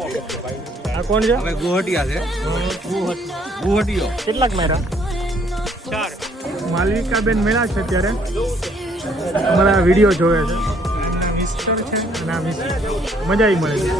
આ કોણ છે? હવે ગુવાહાટીયા છે. ગુવાહાટીયો કેટલાક મેરા? 4. માલવિકાબેન મેળા છે અત્યારે અમારા વિડીયો જોવે છે. એમના મિસ્ટર છે અને આ મિસ્ટર મજા આવી મળે છે.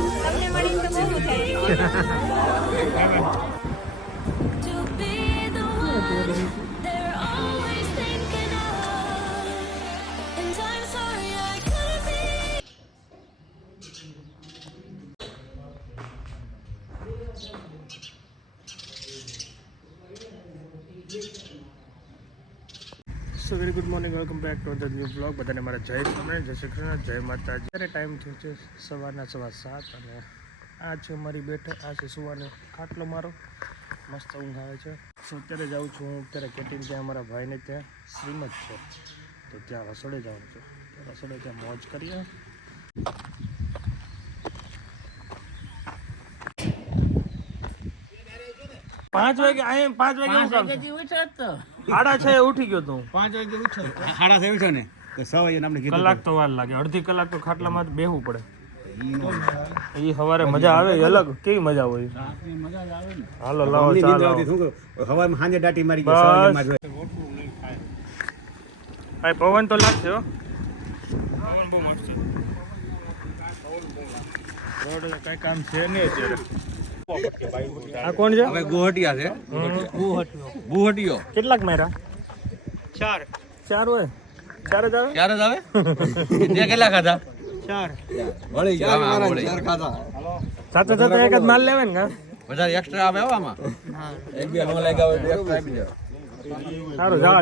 સો very good morning, welcome back to the new blog. બધાને મારા જય સ્વામિનારાયણ, જય શ્રી કૃષ્ણ, જય માતાજી. અત્યારે ટાઈમ થયો છે સવારના 7:15 અને આ છે મારી બેઠક, આ છે સુવાનો ખાટલો મારો. મસ્ત ઊંઘ આવે છે. સો અત્યારે જાઉં છું હું અત્યારે કેટીન ત્યાં અમારા ભાઈને ત્યાં શ્રીમદ છે તો ત્યાં રસોડે જવાનું છે. રસોડે ત્યાં મોજ કરીએ. પાંચ વાગે સાડા 6 ઉઠી ગયો તું. 5 વાગે ઉઠો. 6:30 ઉઠો ને તો 6 વાગે આપણે કીધું કલાક તો વાર લાગે, અડધી કલાક તો ખાટલામાં જ બેહવું પડે. એ સવારે મજા આવે અલગ. કેવી મજા હોય? મજા જ આવે ને. હાલો લાવો ચા લાવો. હવામાં સાંજે દાટી મારી ગયો સવારમાં જ. ભાઈ પવન તો લાગશે હો. પવન બહુ મસ્ત છે. રોડ કઈ કામ છે નહીં અત્યારે. આ કોણ છે? હવે ગુવાહાટીયા છે. ગુવાહાટીયો કેટલાક માર્યા? 4 હોય. 4 જ આવે. 4 જ આવે. તે કેટલા ખાધા? 4 વળી ગયા. 4 ખાધા. સાથે સાથે એક જ માલ લેવે ને. વધારે એક્સ્ટ્રા આવે હો આમાં. એક બે નો લાગ્યા હોય તો એક્સ્ટ્રા આપી દે. સારું જા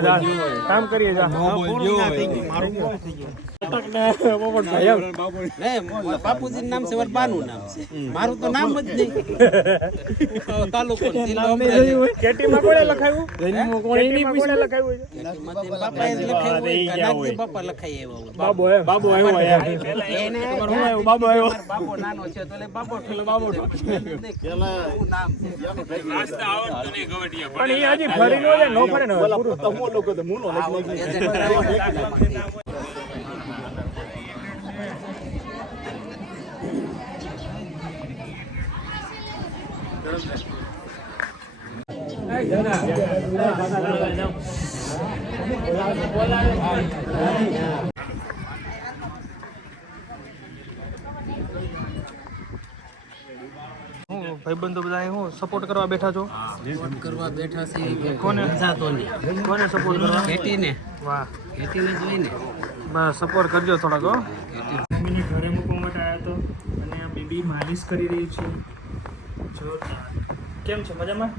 કામ કરીએ જા. બાપુજી નામ છે, બાનું નામ છે. મારું તો નામ જ નહીં. તાલુકો કેટીમાં કોણે લખાયું? કોણે લખાયું? બાપાએ જ લખાયું હોય. બાપા લખાય એવા હોય. બાબો આવ્યો. એને બાબો આવ્યો. બાબો નાનો છે તો એટલે બાબો બાબો નામ છે. પણ એ હજી ફરી નો જાય, નો ફરે ને. ભાઈબંધો બધા હું સપોર્ટ કરવા બેઠા છો? કરવા બેઠા છે. કોને સપોર્ટ કરવા? કેટીને. વાહ, કેટીને જોઈને બસ સપોર્ટ કરજો થોડાક. હો બેબીને ઘરે મૂકવા માટે આવ્યા તો અને આ બેબી માલિશ કરી રહી છે. જોરદાર. કેમ છે? મજામાં?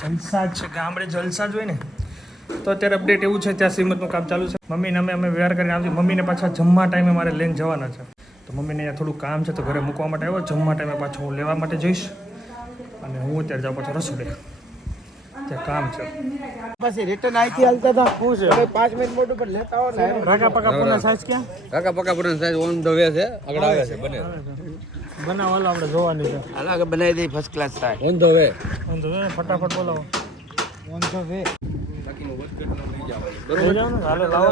જલસા જ છે. ગામડે જલસા જ હોય ને. તો અત્યારે અપડેટ એવું છે, ત્યાં શ્રીમદનું કામ ચાલુ છે. મમ્મીને અમે વ્યવહાર કરીને આવશે. મમ્મીને પાછા જમવા ટાઈમે મારે લઈને જવાના છે. તો મમ્મીને અહીંયા થોડું કામ છે તો ઘરે મૂકવા માટે આવ્યો. જમવા ટાઈમે પાછો હું લેવા માટે જઈશ અને હું અત્યારે જાઉં પાછો રસોડે. ત્યાં કામ છે. પછી રિટર્ન આઈથી હાલતા હતા. શું છે? 5 મિનિટ મોઢું પર લેતા હો ને. રાકા પકા પૂના સાઈઝ ક્યાં? કાકા પકા પૂરા સાઈઝ ઓન ધ વે છે. આગળ આવે છે બને. બનાવો આપણે જોવાની છે. અલગ બનાવી દઈ ફર્સ્ટ ક્લાસ થાય. On the way. ફટાફટ બોલાવો. On the way. હાલો લાવો.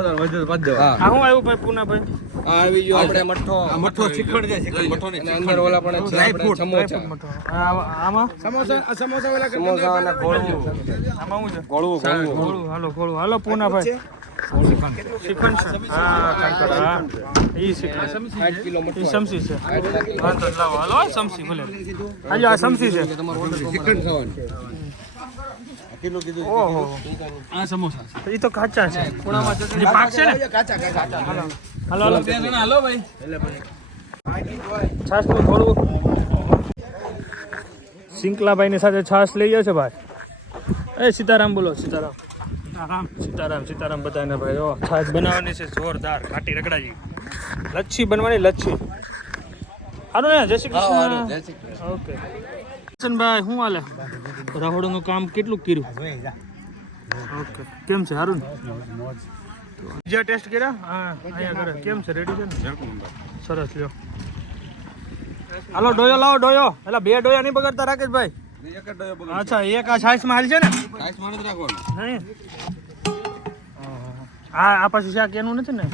હા આ શું આવ્યું ભાઈ પૂનાભાઈ? આ આવી ગયો આપણે મઠ્ઠો. આ મઠ્ઠો શીખડ છે. શીખડ મઠ્ઠો ને અંદર ઓલા પણ ડ્રાય ફ્રૂટ સમોસા. આમાં સમોસા વાળા સમોસા અને ગોળવું. આમાં શું છે? ગોળવું. હાલો પૂનાભાઈ. શ્રીખંડ છે. હા કાંકર. હા ઈ શ્રીખંડ. 60 કિલો મઠ્ઠો. ઈ સમસી છે. વાંધો નહીં, લાવો. હાલો સમસી ભલે. હાલો આ સમસી છે. તમારો ઓર્ડર શીખડ ખાવાનું. કિલો કીધું. ઓહો, આ સમોસા છે. ઈ તો કાચા છે. પૂણામાં જે પાક છે ને. કાચા. હાલો બે જણા હાલો ભાઈ. છાસ તો થોડું. સિંકલાભાઈની સાથે છાસ લઈ જશે ભાઈ. એ સીતારામ બોલો. સીતારામ બધાને ભાઈ. જો છાસ બનાવવાની છે જોરદાર, ઘાટી રગડાજી. લચ્છી બનવાની, લચ્છી. સારું ને? જય શ્રી કૃષ્ણ. ઓકે ભાઈ, શું હાલે? રહોડાનું કામ કેટલું કર્યું? ઓકે, કેમ છે? સારું ને? બીજા ટેસ્ટ કર્યા? હા અહીંયા કરે. કેમ છે? રેડી છે ને? સરસ. લ્યો હાલો ડોયો લાવો. ડોયો એટલે 2 ડોયા નહીં બગાડતા રાકેશભાઈ. અચ્છા, એક આ છાશમાં હાલ છે ને? નહીં આ પાછું શાક એનું નથી ને?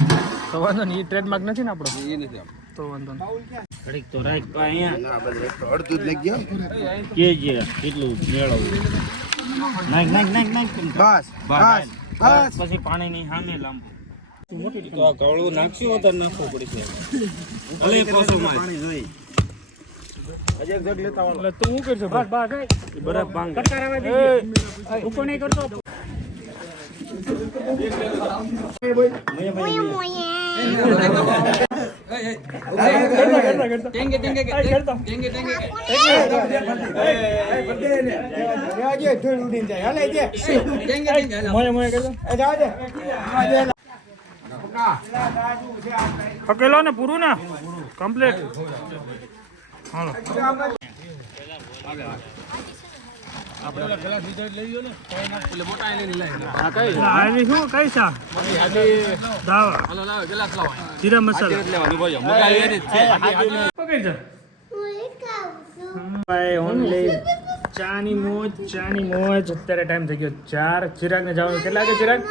તો વાંધો નહીં, એ ટ્રેડમાર્ક નથી ને આપણો. તો વાંધો નહીં. ઘડીક તો રાખ પા અહીંયા અડધું જ લઈ ગયો કે જે કેટલું મેળવવું નાખ બસ બસ બસ પછી પાણીની સામે લાંબુ તો આ કવળું નાખ્યું વધારે નાખવું પડશે ભલે પાછો પાણી જોઈ એટલે તું શું કરશો? બસ બરફ ભાંગ ઉપર નહીં કરતો. હકેલો ને પૂરું ને કમ્પ્લીટ. હાલો આવી શું કઈ સા દાવા જીરા મસાલા પકડી જા ભાઈ ઓનલી ચાની મોજ અત્યારે ટાઈમ થઈ ગયો 4. ચિરાગ ને જવાનું કેટલા વાગે? ચિરાગ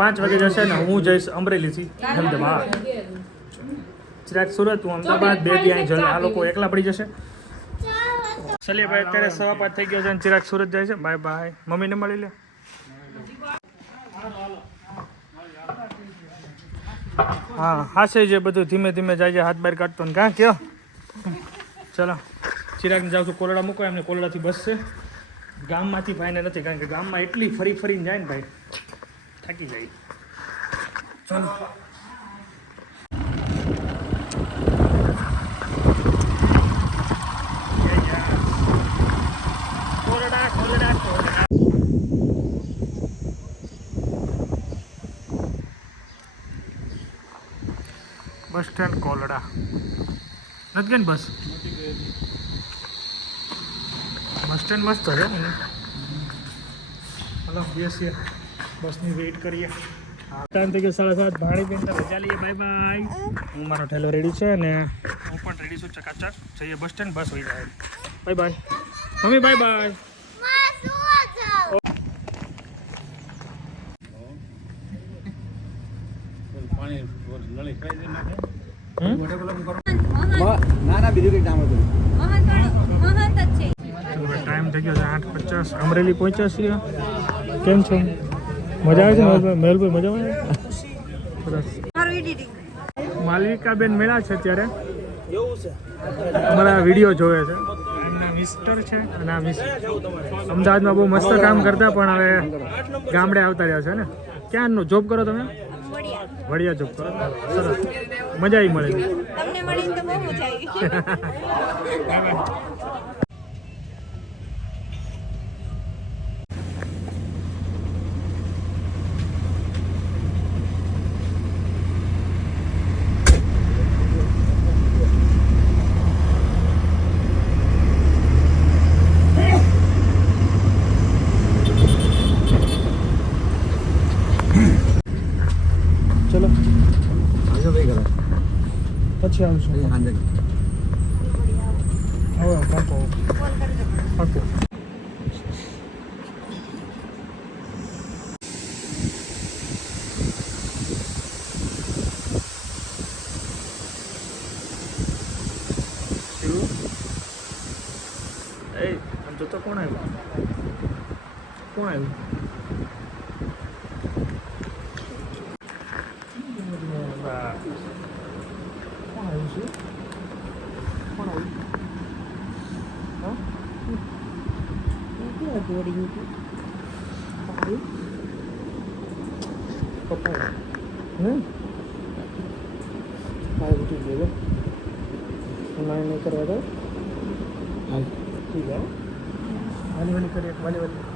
5:30 વાગે જશે ને હું જઈશ અમરેલીથી અમદાવાદ. ચિરાગ સુરત, હું અમદાવાદ. 2 દી અહીં આ લોકો એકલા પડી જશે. ચલીએ ભાઈ અત્યારે 5:15 થઈ ગયો છે અને ચિરાગ સુરત જાય છે. Bye bye. મમ્મીને મળી લે. હા હાસે છે બધું ધીમે ધીમે જાય, હાથ બહાર કાઢતો ને કાં કયો. ચલો ચિરાગને જાઉં છું કોલડા મૂકો, એમને કોલડાથી બસ છે. ગામમાંથી ભાઈને નથી, કારણ કે ગામમાં એટલી ફરીને જાય ને ભાઈ થાકી જાય. ચલો બસ સ્ટેન્ડ કોલડા નથી ગઈ ને બસ સ્ટેન્ડ મસ્ત છે. હલો બેસીએ, બસની વેઇટ કરીએ. ટાઈમ થઈ ગયો 7:30. ભાડી પીને રજા લઈએ. Bye bye. હું મારો ઠેલો રેડી છે ને હું પણ રેડી છું. ચકાચક જઈએ બસ સ્ટેન્ડ, બસ હોઈ જાય. Bye bye mummy. Bye bye. Time થઈ ગયો છે 8:50. અમરેલી પહોંચ્યા છીએ. કેમ છો? મજા આવે છે મહેલભાઈ? મજા આવે? સરસ. માલવિકાબેન મેળા છે અત્યારે, અમારા વિડીયો જોવે છે. એમના મિસ્ટર છે અને આ મિસ અમદાવાદમાં બહુ મસ્ત કામ કરતા, પણ હવે ગામડે આવતા રહ્યા છે ને. ક્યાંનો જોબ કરો તમે? વડિયા જોબ કરો. સરસ, મજા આવી મળે. તમને મળીને તો બહુ મજા આવી. ચલો પછી આવશું. હવે પાકો પાકો. એ આમ જોતો કોણ આવ્યું? કોણ આવ્યું? પપ્પા બધું ગયો નહીં કરવા દો. ઠીક છે. વાલી વાલી કરીએ, વાલી વાલી.